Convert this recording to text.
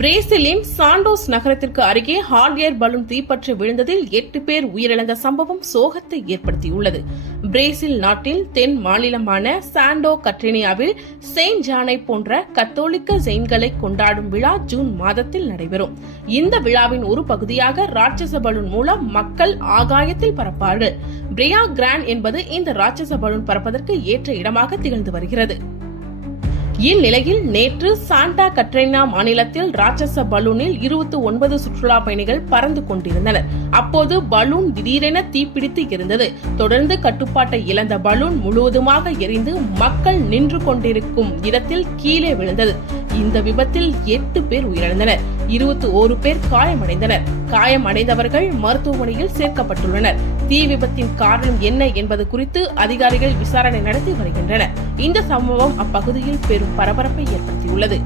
பிரேசிலின் சாண்டோஸ் நகரத்திற்கு அருகே ஹாட் ஏர் பலூன் தீப்பற்றி விழுந்ததில் 8 பேர் உயிரிழந்த சம்பவம் சோகத்தை ஏற்படுத்தியுள்ளது. பிரேசில் நாட்டில் தென் மாநிலமான சாண்டோ கட்ரினியாவில் செயின்ட் ஜானை போன்ற கத்தோலிக்க ஜெயின்களை கொண்டாடும் விழா ஜூன் மாதத்தில் நடைபெறும். இந்த விழாவின் ஒரு பகுதியாக ராட்சச பலூன் மூலம் மக்கள் ஆகாயத்தில் பறப்பார்கள். பிரியா கிராண்ட் என்பது இந்த ராட்சச பலூன் பறப்பதற்கு ஏற்ற இடமாக திகழ்ந்து வருகிறது. இந்நிலையில் நேற்று சாண்டா கட்ரினா மாநிலத்தில் ராட்சச பலூனில் 29 சுற்றுலா பயணிகள் பறந்து கொண்டிருந்தனர். அப்போது பலூன் திடீரென தீப்பிடித்து எரிந்தது. தொடர்ந்து கட்டுப்பாட்டை இழந்த பலூன் முழுவதுமாக எரிந்து மக்கள் நின்று கொண்டிருக்கும் இடத்தில் கீழே விழுந்தது. இந்த விபத்தில் 8 பேர் உயிரிழந்தனர். 21 பேர் காயமடைந்தனர். காயமடைந்தவர்கள் மருத்துவமனையில் சேர்க்கப்பட்டுள்ளனர். தீ விபத்தின் காரணம் என்ன என்பது குறித்து அதிகாரிகள் விசாரணை நடத்தி வருகின்றனர். இந்த சம்பவம் அப்பகுதியில் பெரும் பரபரப்பை ஏற்படுத்தியுள்ளது.